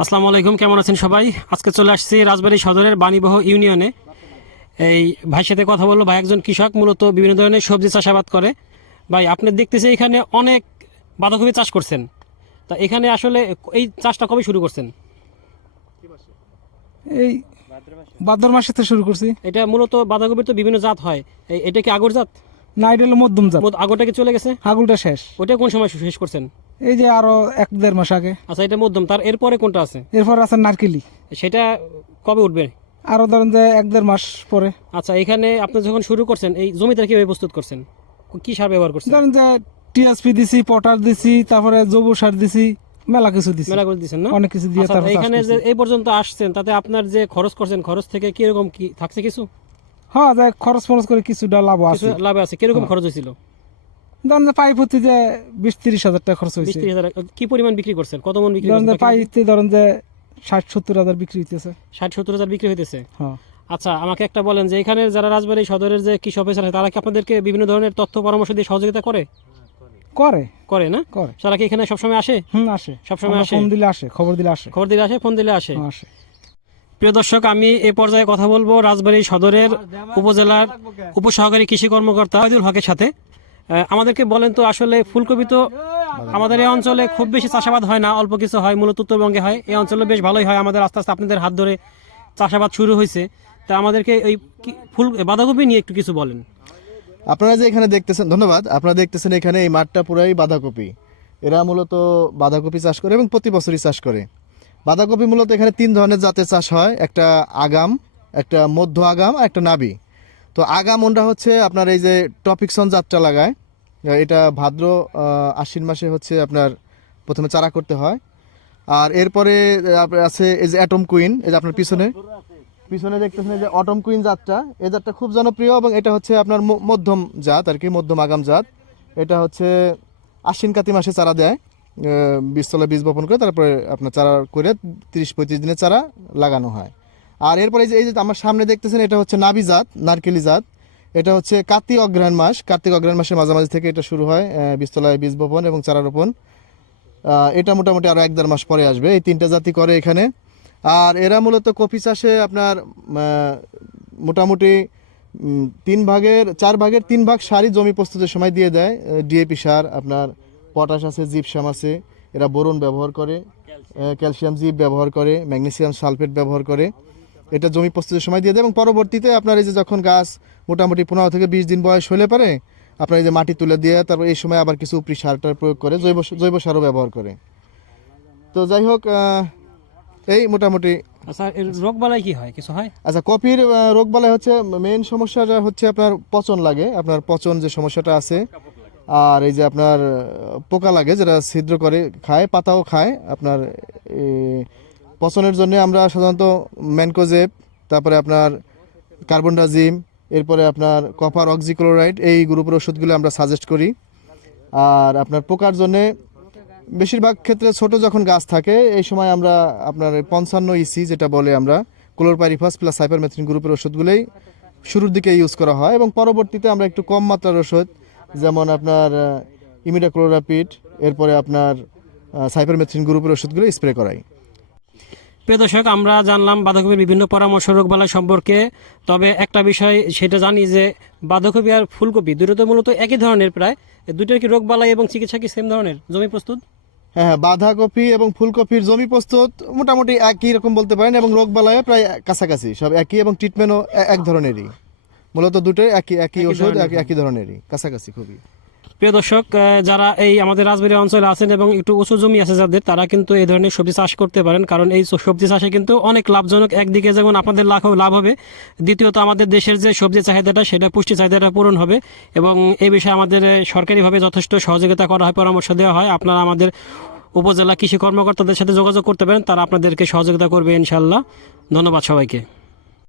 আসসালামু আলাইকুম কেমন আছেন সবাই? আজকে চলে আসছি রাজবাড়ী সদরের বাণীবহ ইউনিয়নে। এই ভাইয়ের সাথে কথা বলল ভাই একজন কৃষক মূলত বিভিন্ন ধরনের সবজি চাষাবাদ করে। ভাই আপনি দেখতেছি এখানে অনেক বাঁধাকপি চাষ করছেন। তা এখানে আসলে এই চাষটা কবে শুরু করছেন? এই ভাদ্র মাসে থেকে শুরু করছি। এটা মূলত বাঁধাকপির তো বিভিন্ন জাত হয়। এটা কি আগর জাত? না এটা হলো মধ্যম জাত। আগরটা কি চলে গেছে? হাগুলটা শেষ। ওটা কোন সময় শেষ করছেন? এই যে আরও এক দেড় মাস আগে। আচ্ছা এটা মধ্যম। তার এরপরে কোনটা আছে? এরপর আছে নারকেলি। সেটা কবে উঠবে? আরও ধরেন যে এক দেড় মাস পরে। আচ্ছা এখানে আপনি যখন শুরু করছেন এই জমিটা কীভাবে প্রস্তুত করছেন? কি সার ব্যবহার করছেন? ধরেন যে টিএসপি দিছি পটার দিছি তারপরে জৈব সার দিছি মেলা কিছু দিছি। মেলা করে দিচ্ছেন না? অনেক কিছু দিয়ে আচ্ছা, তারপর এখানে যে এই পর্যন্ত আসছেন তাতে আপনার যে খরচ করছেন খরচ থেকে কীরকম কি থাকছে কিছু? হ্যাঁ যে খরচ ফরচ করে কিছুটা লাভ কিছু আছে। লাভ আছে। কীরকম হ্যাঁ। খরচ হয়েছিল? ধরেন যে বিশ তিরিশ হাজার টাকা খরচ হয়েছে। ত্রিশ হাজার কি পরিমাণ বিক্রি করছেন? কত মন বিক্রি ধরেন যে করছেন ধরেন যে ষাট সত্তর হাজার বিক্রি হইতেছে। ষাট সত্তর হাজার বিক্রি হইতেছে? হ্যাঁ। আচ্ছা আমাকে একটা বলেন যে এখানে যারা রাজবাড়ী সদরের যে অফিসার আছে তারা কি আপনাদেরকে বিভিন্ন ধরনের তথ্য পরামর্শ দিয়ে সহযোগিতা করে? করে। করে না? করে। তারা কি এখানে সবসময় আসে? হুম আসে। সবসময় আসে? ফোন দিলে আসে খবর দিলে আসে। খবর দিলে আসে ফোন দিলে আসে? হ্যাঁ, আসে। প্রিয় দর্শক আমি এ পর্যায়ে কথা বলব রাজবাড়ী সদরের উপজেলার উপসহকারী কৃষি কর্মকর্তা আইদুল হকের সাথে। আমাদেরকে বলেন তো আসলে ফুলকপি তো আমাদের এই অঞ্চলে খুব বেশি চাষাবাদ হয় না, অল্প কিছু হয়, মূলত উত্তরবঙ্গে হয়। এই অঞ্চলে বেশ ভালোই হয়, আমাদের আস্তে আস্তে আপনাদের হাত ধরে চাষাবাদ শুরু হয়েছে। তা আমাদেরকে এই ফুল বাঁধাকপি নিয়ে একটু কিছু বলেন। আপনারা যে এখানে দেখতেছেন, ধন্যবাদ। আপনারা দেখতেছেন এখানে এই মাঠটা পুরাই বাঁধাকপি। এরা মূলত বাঁধাকপি চাষ করে এবং প্রতি বছরই চাষ করে। বাঁধাকপি মূলত এখানে তিন ধরনের জাতের চাষ হয়, একটা আগাম, একটা মধ্য আগাম আর একটা নাবি। তো আগাম ওনটা হচ্ছে আপনার এই যে টপিকসন যাত্রা লাগায় এটা ভাদ্র আশ্বিন মাসে হচ্ছে আপনার প্রথমে চারা করতে হয়। আর এরপরে আছে এই যে অ্যাটম কুইন এই যে আপনার পিছনে। পিছনে দেখতেছেন যে অটম কুইন জাতটা এই জাতটা খুব জনপ্রিয় এবং এটা হচ্ছে আপনার মধ্যম জাত আর কি, মধ্যম আগাম জাত। এটা হচ্ছে আশ্বিন কাতি মাসে চারা দেয় বীজতলা বীজ বপন করে, তারপরে আপনার চারা করে তিরিশ পঁয়ত্রিশ দিনে চারা লাগানো হয়। আর এরপরে এই যে আমার সামনে দেখতেছেন এটা হচ্ছে নাবি জাত নারকেলি জাত। এটা হচ্ছে কার্তিক অগ্রহায়ণ মাস। কার্তিক অগ্রহায়ণ মাসের মাঝামাঝি থেকে এটা শুরু হয় আহ, বীজতলায় বীজ বপন এবং চারা রোপণ। এটা মোটামুটি আরও এক দেড় মাস পরে আসবে। এই তিনটা জাতি করে এখানে। আর এরা মূলত কফি চাষে আপনার মোটামুটি তিন ভাগের চার ভাগের তিন ভাগ সারই জমি প্রস্তুতের সময় দিয়ে দেয়। ডিএপি সার আপনার পটাশ আছে জিপসাম আছে। এরা বোরন ব্যবহার করে ক্যালসিয়াম জিপ ব্যবহার করে ম্যাগনেসিয়াম সালফেট ব্যবহার করে। এটা জমি প্রস্তুতের সময় দিয়ে দেয় এবং পরবর্তীতে আপনার এই যে যখন গাছ মোটামুটি পনেরো থেকে বিশ দিন বয়স হলে পারে আপনার এই যে মাটি তুলে দিয়ে তারপর এই সময় আবার কিছু উপরি সারটার প্রয়োগ করে জৈব জৈব সারও ব্যবহার করে। তো যাই হোক এই মোটামুটি আচ্ছা কি হয়? কিছু হয়? আচ্ছা কফির রোগ বালাই হচ্ছে মেইন সমস্যাটা হচ্ছে আপনার পচন লাগে আপনার পচন যে সমস্যাটা আছে আর এই যে আপনার পোকা লাগে যেটা ছিদ্র করে খায় পাতাও খায় আপনার পচনের জন্য আমরা সাধারণত ম্যানকোজেব তারপরে আপনার কার্বন কার্বনডাজিম এরপরে আপনার কপার অক্সিক্লোরাইড, এই গ্রুপের ওষুধগুলো আমরা সাজেস্ট করি। আর আপনার পোকার জন্যে বেশিরভাগ ক্ষেত্রে ছোট যখন গাছ থাকে, এই সময় আমরা আপনার পঞ্চান্ন ইসি যেটা বলে আমরা, ক্লোরপাইরিফাস প্লাস সাইপারমেথ্রিন গ্রুপের ওষুধগুলোই শুরুর দিকে ইউজ করা হয় এবং পরবর্তীতে আমরা একটু কম মাত্রার ওষুধ, যেমন আপনার ইমিডাক্লোরাপিড এরপরে আপনার সাইপারমেথ্রিন গ্রুপের ওষুধগুলো স্প্রে করাই। প্রিয় দর্শক আমরা জানলাম বাঁধাকপির বিভিন্ন পরামর্শ রোগবালাই সম্পর্কে। তবে একটা বিষয় সেটা জানি যে বাঁধাকপি আর ফুলকপি দুটো তো মূলত একই ধরনের প্রায়। দুটোর কি রোগবালাই এবং চিকিৎসা কি সেম ধরনের? জমি প্রস্তুত? হ্যাঁ হ্যাঁ বাঁধাকপি এবং ফুলকপির জমি প্রস্তুত মোটামুটি একই রকম বলতে পারেন এবং রোগবালায় প্রায় কাছাকাছি। সব একই এবং ট্রিটমেন্টও এক ধরনেরই। মূলত দুটোই একই একই ওষুধ একই- একই ধরনেরই কাছাকাছি খুবই। প্রিয় দর্শক যারা এই আমাদের রাজবাড়ি অঞ্চলে আছেন এবং একটু উঁচু জমি আছে যাদের, তারা কিন্তু এই ধরনের সবজি চাষ করতে পারেন। কারণ এই সবজি চাষে কিন্তু অনেক লাভজনক। একদিকে যেমন আপনাদের লাভ লাভ হবে, দ্বিতীয়ত আমাদের দেশের যে সবজি চাহিদাটা, সেটা পুষ্টি চাহিদাটা পূরণ হবে এবং এই বিষয়ে আমাদের সরকারিভাবে যথেষ্ট সহযোগিতা করা হয়, পরামর্শ দেওয়া হয়। আপনারা আমাদের উপজেলা কৃষি কর্মকর্তাদের সাথে যোগাযোগ করতে পারেন, তারা আপনাদেরকে সহযোগিতা করবে ইনশাল্লাহ ধন্যবাদ সবাইকে।